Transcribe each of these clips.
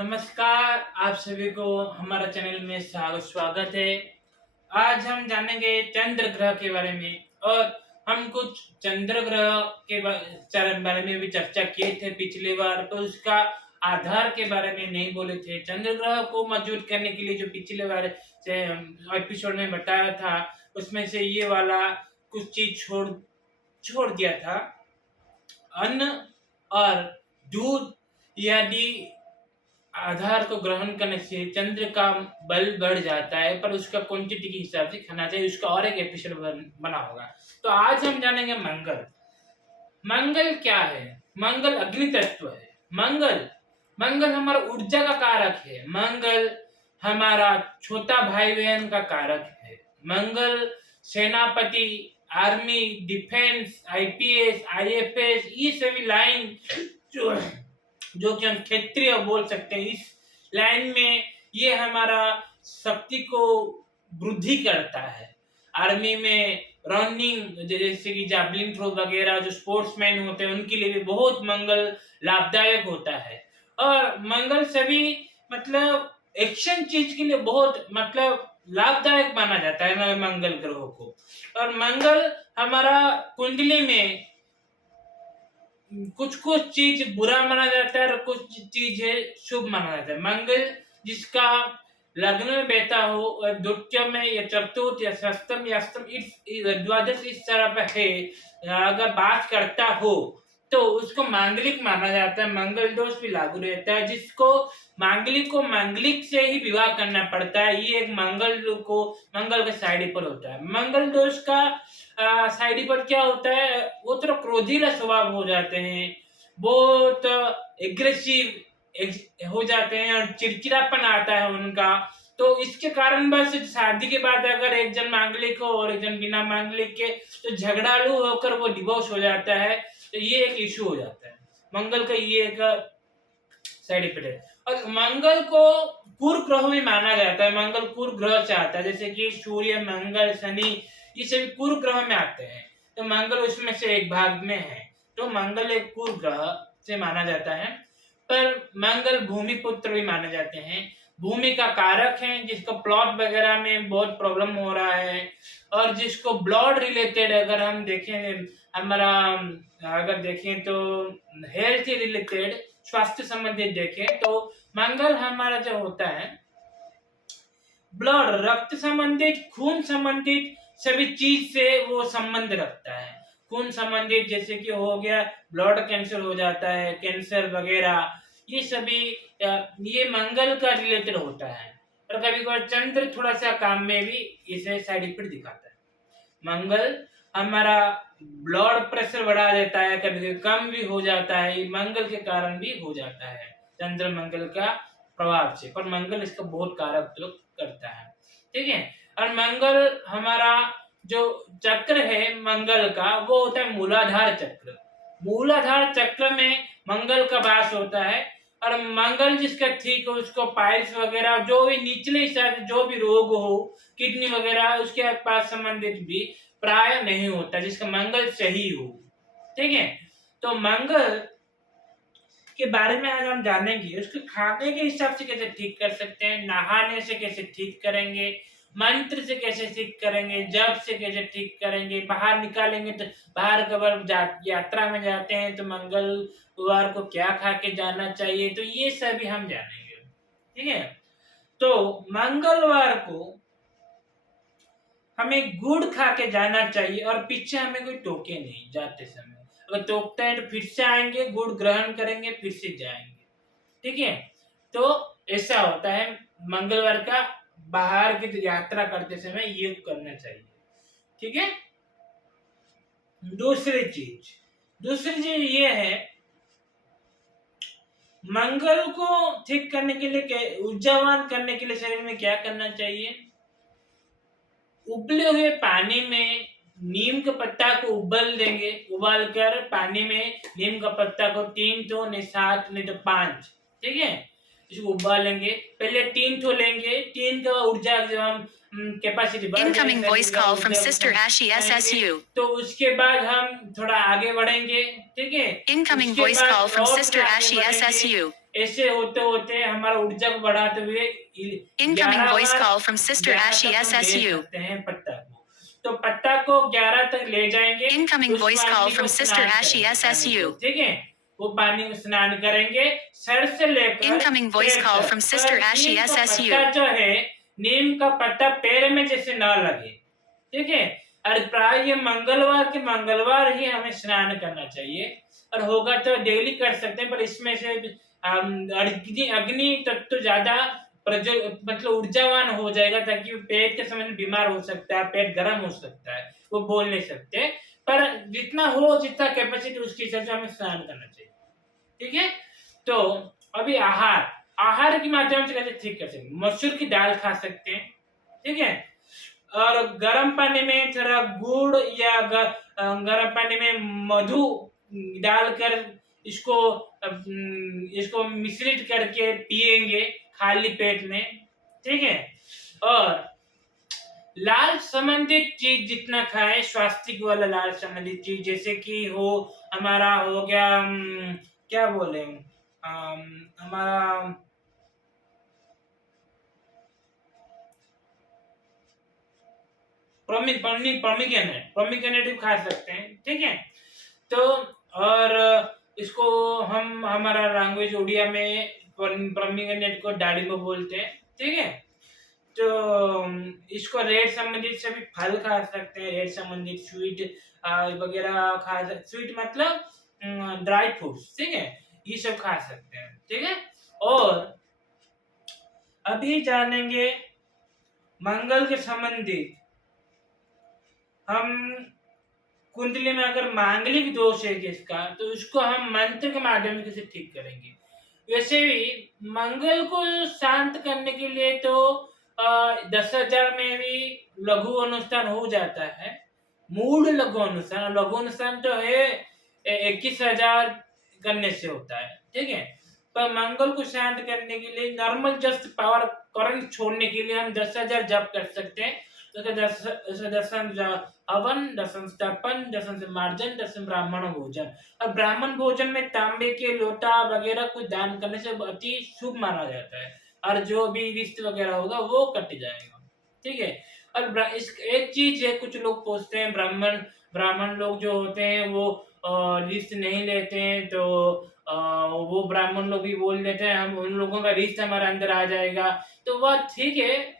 नमस्कार, आप सभी को हमारा चैनल में स्वागत है। आज हम जानेंगे चंद्र ग्रह के बारे में और हम कुछ चंद्र ग्रह के बारे में भी चर्चा किए थे पिछली बार, तो उसका आधार के बारे में नहीं बोले थे। चंद्र ग्रह को मौजूद करने के लिए जो पिछले बार से एपिसोड में बताया था, उसमें से ये वाला कुछ चीज छोड़ छोड़ दिया था। अन्न और दूध यदि आधार को ग्रहण करने से चंद्र का बल बढ़ जाता है, पर उसका क्वांटिटी के हिसाब से खाना चाहिए। उसका और एक एपिसोड बना होगा। तो आज हम जानेंगे मंगल। मंगल क्या है? मंगल अग्नि तत्व है। मंगल मंगल हमारा ऊर्जा का कारक है। मंगल हमारा छोटा भाई बहन का कारक है। मंगल सेनापति, आर्मी, डिफेंस, आईपीएस, आईएफएस, ये सभी लाइन जो जो कि हम क्षेत्रीय बोल सकते हैं, इस लाइन में ये हमारा शक्ति को वृद्धि करता है। आर्मी में रनिंग, जैसे कि जैवलिन थ्रो वगैरह, जो स्पोर्ट्समैन होते हैं उनके लिए भी बहुत मंगल लाभदायक होता है। और मंगल सभी मतलब एक्शन चीज के लिए बहुत लाभदायक माना जाता है मंगल ग्रह को। और मंगल हमारा कुंडली में कुछ कुछ चीज बुरा माना जाता है और कुछ चीज है शुभ माना जाता है। मंगल जिसका लग्न में बैठा हो और द्वितीय में या चतुर्थ या सप्तम या अष्टम द्वादश इस तरह पे है, अगर बात करता हो तो उसको मांगलिक माना जाता है। मंगल दोष भी लागू रहता है, जिसको मांगलिक को मांगलिक से ही विवाह करना पड़ता है। ये एक मंगल का साइड इफेक्ट होता है। मंगल दोष का साइड इफेक्ट क्या होता है? वो थोड़ा क्रोधीला स्वभाव हो जाते हैं, बहुत एग्रेसिव हो जाते हैं और चिड़चिड़ापन आता है उनका। तो इसके कारण बस शादी के बाद अगर एक जन मांगलिक हो और एक जन बिना मांगलिक के, तो झगड़ालू होकर वो डिवोर्स हो जाता है। तो ये एक इशू हो जाता है। मंगल का ये एक साइड इफेक्ट है। और मंगल को पूर्व ग्रह में माना जाता है। मंगल पूर्व ग्रह से आता है, जैसे कि सूर्य, मंगल, शनि, ये सभी पूर्व ग्रह में आते हैं। तो मंगल उसमें से एक भाग में है। तो मंगल एक पूर्व ग्रह से माना जाता है। पर मंगल भूमि पुत्र भी माने जाते हैं। भूमि का कारक है, जिसको प्लॉट वगैरह में बहुत प्रॉब्लम हो रहा है। और जिसको ब्लड रिलेटेड अगर हम देखें, हमारा अगर देखें तो हेल्थ रिलेटेड, स्वास्थ्य संबंधित देखें तो मंगल हमारा जो होता है ब्लड, रक्त संबंधित, खून संबंधित सभी चीज से वो संबंध रखता है। खून संबंधित जैसे कि हो गया ब्लड कैंसर हो जाता है, कैंसर वगैरह, ये सभी ये मंगल का रिलेटेड होता है। और कभी कभी चंद्र थोड़ा सा काम में भी इसे साइड इफेक्ट दिखाता है। मंगल हमारा ब्लड प्रेशर बढ़ा देता है, कभी कभी कम भी हो जाता है। ये मंगल के कारण भी हो जाता है, चंद्र मंगल का प्रभाव से। पर मंगल इसका बहुत कारक तो करता है, ठीक है। और मंगल हमारा जो चक्र है मंगल का, वो होता है मूलाधार चक्र। मूलाधार चक्र में मंगल का वास होता है। और मंगल जिसका ठीक हो, उसको पाइल्स वगैरह, जो भी निचले हिसाब से जो भी रोग हो, किडनी वगैरह, उसके पास संबंधित भी प्राय नहीं होता, जिसका मंगल सही हो, ठीक है। तो मंगल के बारे में आज हम जानेंगे। उसके खाने के हिसाब से कैसे ठीक कर सकते हैं, नहाने से कैसे ठीक करेंगे, मंत्र से कैसे ठीक करेंगे, जप से कैसे ठीक करेंगे, बाहर निकालेंगे तो बाहर कबर यात्रा में जाते हैं तो मंगलवार को क्या खा के जाना चाहिए, तो ये सभी हम जानेंगे, ठीक है। तो मंगलवार को हमें गुड़ खा के जाना चाहिए और पीछे हमें कोई टोके नहीं जाते समय। अगर टोकता है तो फिर से आएंगे, गुड़ ग्रहण करेंगे, फिर से जाएंगे, ठीक है। तो ऐसा होता है मंगलवार का, बाहर की यात्रा करते समय ये करना चाहिए, ठीक है। दूसरी चीज ये है, मंगल को ठीक करने के लिए, ऊर्जावान करने के लिए शरीर में क्या करना चाहिए? उबले हुए पानी में नीम के पत्ता को उबाल कर पानी में नीम का पत्ता को 3 तो नहीं 7 नहीं तो 5, ठीक है, इसको उबालेंगे। पहले 3 तो लेंगे, 3 का ऊर्जा जब हम कैपेसिटी बढ़ Incoming जाए, voice call from Sister Ashi SSU. तो उसके बाद हम थोड़ा आगे बढ़ेंगे, ठीक है। Incoming उसके voice बाद call from और Sister थोड़ा आगे Ashi बढ़ेंगे। SSU. ऐसे होते होते हमारा ऊर्जा को बढ़ाते हुए Incoming 11 voice bar call from Sister 11 Ashi तक हम ले SSU. सकते हैं पत्ता को। तो पत्ता को 11 तक ले जाएंगे। Incoming उस voice call पानी from को Sister स्नान Ashi करेंगे, पानी SSU. को, ठीक है। वो पानी को स्नान करेंगे सर से लेकर Incoming voice पैर call तक। from Sister पर Ashi नीम का SSU. पत्ता जो है, नीम का पत्ता पैर में जैसे ना लगे, ठीक है। और प्राय ये मंगलवार के मंगलवार ही हमें स्नान करना चाहिए, और होगा तो डेली कर सकते हैं, पर इसमें से अग्नि तत्व ज्यादा मतलब ऊर्जावान हो जाएगा, ताकि पेट के समय बीमार हो सकता है, पेट गर्म हो सकता है, वो बोल नहीं सकते। पर जितना हो, जितना कैपेसिटी, उसके हिसाब से हमें स्नान करना चाहिए, ठीक है। तो अभी आहार के माध्यम से कैसे ठीक कर सकते हैं। मसूर की दाल खा सकते हैं, ठीक है। और गर्म पानी में थोड़ा गुड़ या गर्म पानी में मधु डालकर इसको इसको मिश्रित करके पिएंगे खाली पेट में, ठीक है। और लाल संबंधित चीज जितना खाए, स्वास्थ्य वाला लाल संबंधित चीज, जैसे कि हो हमारा हो गया क्या बोले, हमारा प्रोमिग्रेनेट खा सकते हैं, ठीक है। तो और इसको हम हमारा लैंग्वेज उड़िया में प्रोमिग्रेनेट को दाड़िम्ब बोलते हैं, ठीक है। तो इसको रेड संबंधित सभी फल खा सकते हैं, रेड संबंधित स्वीट वगैरह खा सकते, स्वीट मतलब ड्राई फ्रूट्स, ठीक है, ये सब खा सकते हैं, ठीक है। और अभी जानेंगे मंगल के संबंधित, हम कुंडली में अगर मांगलिक दोष है किसका, तो उसको हम मंत्र के माध्यम से ठीक करेंगे। वैसे भी मंगल को शांत करने के लिए तो 10,000 में भी लघु अनुष्ठान हो जाता है, मूल लघु अनुष्ठान। लघु अनुष्ठान तो है 21,000 करने से होता है, ठीक है। पर मंगल को शांत करने के लिए नॉर्मल जस्ट पावर करंट छोड़ने के लिए हम 10,000 जप कर सकते हैं। तो दर्शन हवन, दर्शन तर्पण, दर्शन से मार्जन, दर्शन ब्राह्मण भोजन। और ब्राह्मण भोजन में तांबे के लोटा वगैरह कुछ दान करने से अति शुभ माना जाता है, और जो भी रिश्त वगैरह होगा वो कट जाएगा, ठीक है। और इस एक चीज है, कुछ लोग पूछते हैं, ब्राह्मण लोग जो होते हैं वो रिश्त नहीं लेते हैं, तो वो ब्राह्मण लोग भी बोल देते हैं हम उन लोगों का रिश्त हमारे अंदर आ जाएगा। तो वह ठीक है,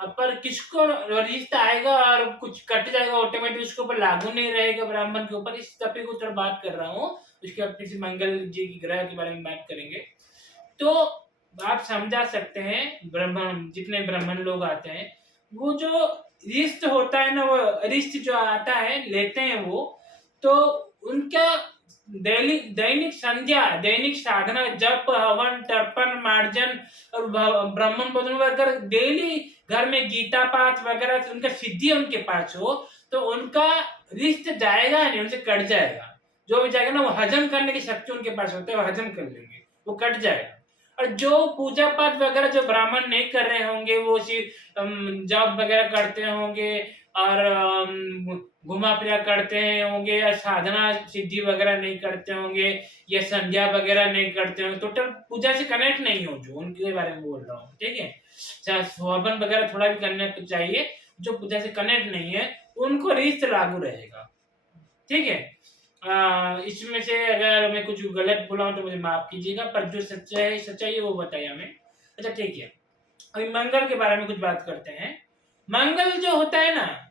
पर किसको रिश्ता आएगा और कुछ कट जाएगा ऑटोमेटिक, उसके ऊपर लागू नहीं रहेगा ब्राह्मण के ऊपर। इस टॉपिक को थोड़ा बात कर रहा हूँ, उसके बाद किसी मंगल जी की ग्रह के बारे में बात करेंगे। तो आप समझा सकते हैं, ब्राह्मण जितने ब्राह्मण लोग आते हैं, वो जो रिश्त होता है ना, वो रिश्त जो आता है लेते हैं वो, तो उनका दैनिक संध्या, दैनिक साधना, जप, हवन, तर्पण, मार्जन और ब्राह्मण भोजन वगैरह डेली घर में गीता पाठ वगैरह, उनका सिद्धि उनके पास हो, तो उनका रिश्त जाएगा नहीं, उनसे कट जाएगा। जो भी जाएगा ना, वो हजम करने की शक्ति उनके पास होती है, वो हजम कर लेंगे, वो कट जाएगा। और जो पूजा पाठ वगैरह जो ब्राह्मण नहीं कर रहे होंगे, वो सिर्फ जप वगैरह करते होंगे और घुमा फिरा करते होंगे, या साधना सिद्धि वगैरह नहीं करते होंगे, या संध्या वगैरह नहीं करते होंगे, टोटल पूजा से कनेक्ट नहीं हो, जो उनके बारे में बोल रहा हूँ, ठीक है। हवन वगैरह थोड़ा भी करना चाहिए, जो पूजा से कनेक्ट नहीं है उनको रिश्त लागू रहेगा, ठीक है। इसमें से अगर मैं कुछ गलत बोला हूं तो मुझे माफ कीजिएगा, पर जो सच्चाई है वो बताइए हमें। अच्छा ठीक है, अभी मंगल के बारे में कुछ बात करते हैं। मंगल जो होता है ना,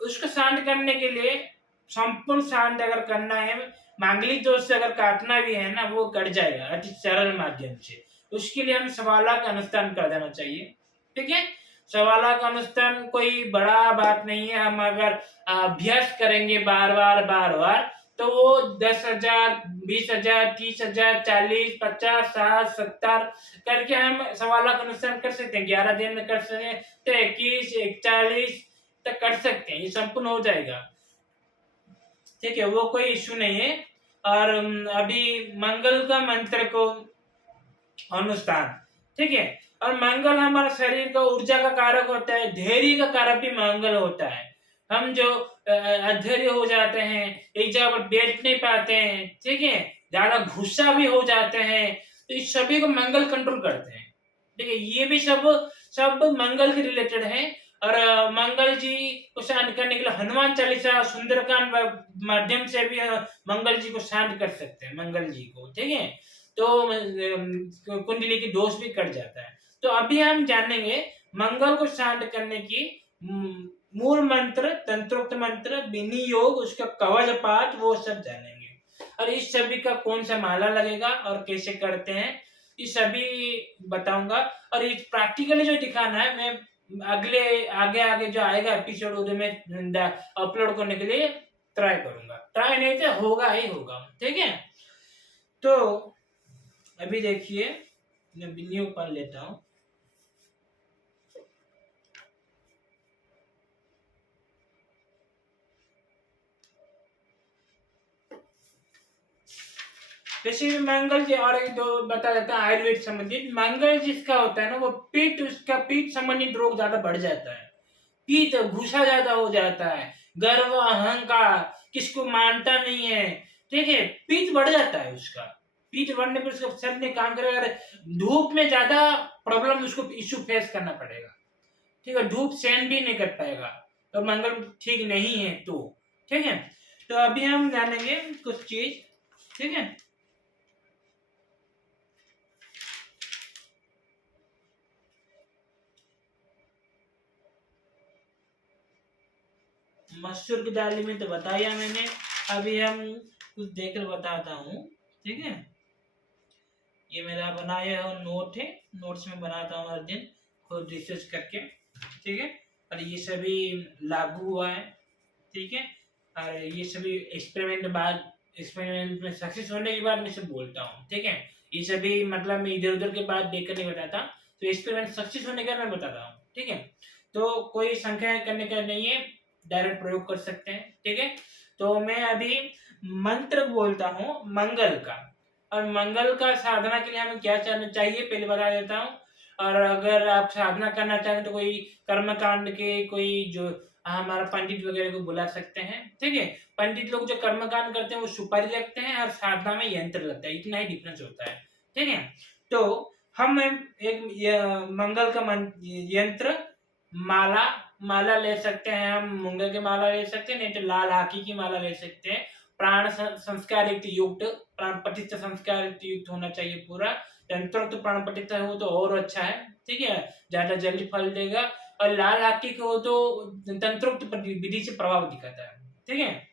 उसको शांत करने के लिए, संपूर्ण शांत अगर करना है, मांगलिक दोष से अगर काटना भी है ना, वो कट जाएगा अति सरल माध्यम से। उसके लिए हमें सवाला का अनुष्ठान कर देना चाहिए, ठीक है। सवाला का अनुष्ठान कोई बड़ा बात नहीं है, हम अगर अभ्यास करेंगे बार बार तो वो 10,000, 20,000, 30,000, 40, 50, 60, 70 करके हम सवाला का अनुष्ठान कर सकते हैं। 11 दिन में कर सकते हैं, तो 21, 41 तक कर सकते हैं, ये संपूर्ण हो जाएगा, ठीक है, वो कोई इश्यू नहीं है। और अभी मंगल का मंत्र को अनुष्ठान, ठीक है, और मंगल हमारे शरीर का ऊर्जा का कारक होता है, धैर्य का कारक भी मंगल होता है। हम जो अधैर्य हो जाते हैं, एक जगह पर बैठ नहीं पाते हैं, ठीक है, ज्यादा गुस्सा भी हो जाते हैं, तो इस सभी को मंगल कंट्रोल करते हैं। ठीक है, ये भी सब सब मंगल के रिलेटेड है। और मंगल जी को शांत करने के लिए हनुमान चालीसा, सुंदरकांड माध्यम से भी मंगल जी को शांत कर सकते हैं, मंगल जी को, ठीक है। तो कुंडली की दोष भी कट जाता है। तो अभी हम जानेंगे मंगल को शांत करने की मूल मंत्र, तंत्रोक्त मंत्र, विनियोग, उसका कवच पाठ, वो सब जानेंगे। और इस सभी का कौन सा माला लगेगा और कैसे करते हैं, ये सभी बताऊंगा। और ये प्रैक्टिकली जो दिखाना है, मैं अगले आगे आगे जो आएगा एपिसोड उधर में अपलोड करने के लिए ट्राई करूंगा। ट्राई नहीं तो होगा ही होगा, ठीक है। तो अभी देखिए, मैं विनियोग पढ़ लेता हूँ। जैसे मंगल जी, और एक दो बता देता है आयुर्वेद संबंधित। मंगल जिसका होता है ना, वो पीठ, उसका पीठ संबंधित रोग ज्यादा बढ़ जाता है, पीठ घुसा ज्यादा हो जाता है, गर्व अहंकार, किसको मानता नहीं है, ठीक है, पीठ बढ़ जाता है उसका। पीठ बढ़ने पर उसका शरीर में काम करेगा, अगर धूप में ज्यादा प्रॉब्लम, उसको इश्यू फेस करना पड़ेगा, ठीक है, धूप सहन भी नहीं कर पाएगा, तो मंगल ठीक नहीं है तो, ठीक है। तो अभी हम जानेंगे कुछ चीज, ठीक है। मसूर की दाल में तो बताया मैंने, अभी हम कुछ देखकर बताता हूँ, ठीक है। ये मेरा बनाया हुआ नोट है, नोट्स में बनाता हूँ हर दिन खुद रिसर्च करके, ठीक है। और ये सभी लागू हुआ है, ठीक है। और ये सभी एक्सपेरिमेंट में सक्सेस होने के बाद मैं सब बोलता हूँ, ठीक है। ये सभी मतलब मैं इधर उधर के बाद देख कर नहीं बताता, तो एक्सपेरिमेंट सक्सेस होने के बाद मैं बताता हूँ, ठीक है। तो कोई संख्या करने का नहीं है, डायरेक्ट प्रयोग कर सकते हैं, ठीक है। तो मैं अभी मंत्र बोलता हूँ मंगल का, और मंगल का साधना के लिए हमें क्या करना चाहिए पहले बता देता हूँ। और अगर आप साधना करना चाहें तो कोई कर्मकांड के कोई जो हमारा पंडित वगैरह को बुला सकते हैं, ठीक है। पंडित लोग जो कर्मकांड करते हैं वो सुपारी रखते हैं और साधना में यंत्र लगता है, इतना ही डिफरेंस होता है, ठीक है। तो हम एक मंगल का यंत्र, माला माला ले सकते हैं हम, मूंगे की माला ले सकते हैं, नहीं तो लाल हाकी की माला ले सकते हैं। प्राण संस्कार युक्त, प्राण प्रतिष्ठा संस्कार युक्त होना चाहिए पूरा। तंत्रोक्त प्राण प्रतिष्ठा हो तो और अच्छा है, ठीक है, ज्यादा जल्दी फल देगा। और लाल हाकी को हो तो तंत्रोक्त विधि से प्रभाव दिखाता है, ठीक है।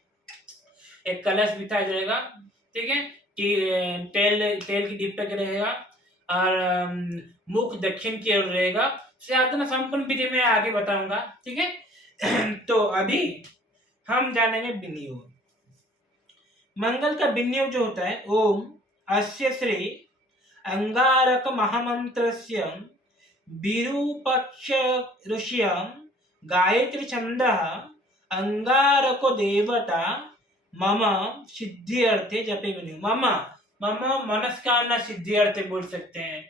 एक कलश बिठाया जाएगा, ठीक है, तेल तेल की दीपक रहेगा, और मुख दक्षिण की ओर रहेगा। साधना संपूर्ण विधि में आगे बताऊंगा, ठीक है। तो अभी हम जानेंगे विनियोग। मंगल का विनियोग जो होता है, ओम अस्य श्री अंगारक महामंत्रस्य विरूपक्ष ऋष्यं गायत्री छंदः अंगारको देवता मम सिद्धि अर्थे जपे विनियोग। मम मम मनस्कामना सिद्धि अर्थे बोल सकते हैं,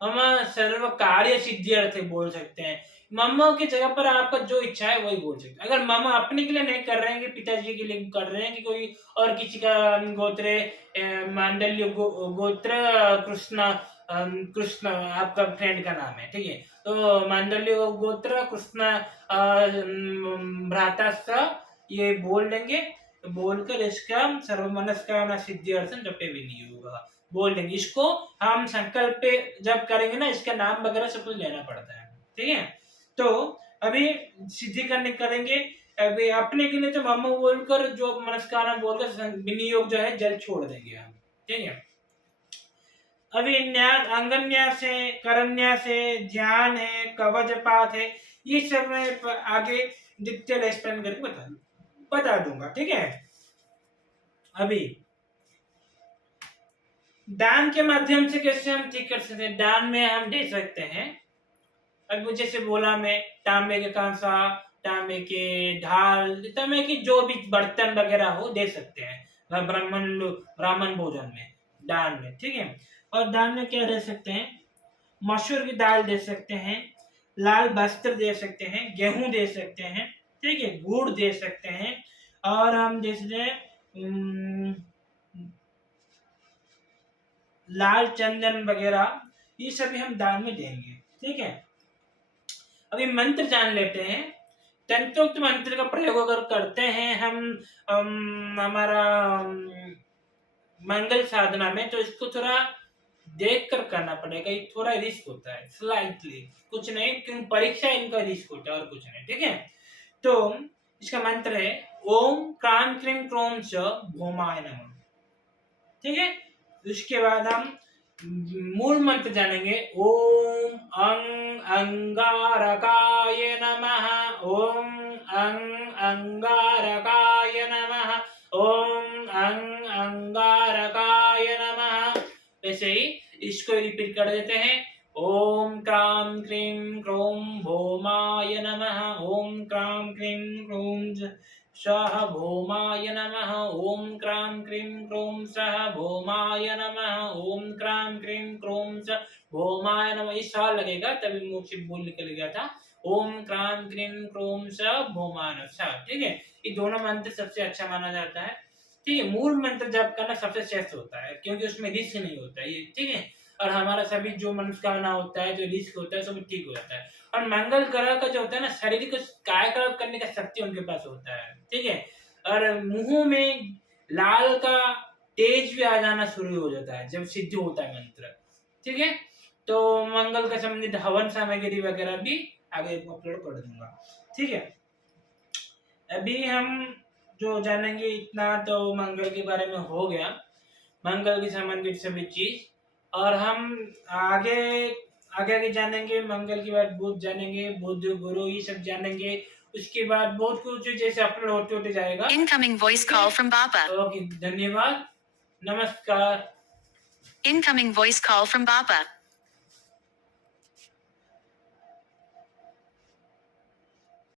मम सर्व कार्य सिद्धि अर्थे बोल सकते हैं। मम की जगह पर आपका जो इच्छा है वही बोल सकते हैं। अगर मम अपने के लिए नहीं कर रहे हैं कि पिताजी के लिए कर रहे हैं कि कोई और किसी का गोत्र मांडल्य गोत्र कृष्ण, कृष्ण आपका फ्रेंड का नाम है, ठीक है, तो मांडल्य गोत्र कृष्ण भ्राता ये बोल देंगे, बोलकर इसका सर्वमनस्कामना सिद्धि अर्थ जपे विनियोग बोल देंगे। इसको हम संकल्प पे जब करेंगे ना, इसका नाम वगैरह सब कुछ लेना पड़ता है, ठीक है। तो अभी सिद्धि करने करेंगे, अभी अपने के लिए तो मम बोलकर जो मनस्कामना बोलकर विनियोग जो है जल छोड़ देंगे हम, ठीक है। अभी न्यास, अंगन्यास है, करन्यास है, ध्यान है, कवच पाठ है, ये सब मैं आगे डिटेल एक्सप्लेन करके बता दूंगा, ठीक है। अभी दान के माध्यम से कैसे हम ठीक कर सकते हैं, दान में हम दे सकते हैं। अब जैसे बोला मैं, तांबे के कांसा, तांबे के ढाल, तांबे की जो भी बर्तन वगैरह हो दे सकते हैं ब्राह्मण भोजन में, दान में, ठीक है। और दान में क्या दे सकते हैं, मसूर की दाल दे सकते हैं, लाल वस्त्र दे सकते हैं, गेहूं दे सकते हैं, ठीक है, गुड़ दे सकते हैं, और हम दे सकते हैं लाल चंदन वगैरह, ये सभी हम दान में देंगे। ठीक है, अभी मंत्र जान लेते हैं। तंत्रोक्त मंत्र का प्रयोग अगर करते हैं हम हमारा मंगल साधना में, तो इसको थोड़ा देख कर करना पड़ेगा, ये थोड़ा रिस्क होता है, स्लाइटली, कुछ नहीं, क्योंकि परीक्षा इनका रिस्क होता है और कुछ नहीं। ठीक है, तो इसका मंत्र है ओम क्रां क्रीं क्रोम च भौमाय नमः। ठीक है, उसके बाद हम मूल मंत्र जानेंगे। ओम अंगारकाय नमः, ओम अंगारकाय नमः, ओम अंगारकाय नमः। वैसे ही इसको रिपीट कर देते हैं। ओम क्रां क्रीं क्रोम भौमाय नमः, ओम क्रां क्रीं क्रोम सः भौमाय नमः, ओम क्रां क्रीं क्रोम सः भौमाय नमः, ओम क्रां क्रीं क्रोम सः भौमाय नमः। इस साल लगेगा, तभी मुंह से बोल निकल गया था। ओम क्रां क्रीं क्रोम सः भौमाय नमः। ठीक है, ये दोनों मंत्र सबसे अच्छा माना जाता है। ठीक है, मूल मंत्र जप करना सबसे श्रेष्ठ होता है, क्योंकि उसमें रिस्क नहीं होता है ये। ठीक है, और हमारा सभी जो मनोकामना होता है, जो रिस्क होता है, सब ठीक हो जाता है। और मंगल ग्रह का जो होता है ना, शारीरिक कायाकल्प करने का शक्ति उनके पास होता है। ठीक है, और मुंह में लाल का तेज भी आ जाना शुरू हो जाता है जब सिद्ध होता है मंत्र। ठीक है, तो मंगल का संबंधित हवन सामग्री वगैरह भी आगे अपलोड कर दूंगा। ठीक है, अभी हम जो जानेंगे इतना तो मंगल के बारे में हो गया, मंगल के संबंधित सभी चीज। और हम आगे आगे जानेंगे, मंगल के बाद बुध जानेंगे, बुध गुरु ये सब जानेंगे। उसके बाद बहुत कुछ जैसे अपलोड होते होते जाएगा। Incoming voice call from Baba. Okay, धन्यवाद, नमस्कार। Incoming voice call from Baba.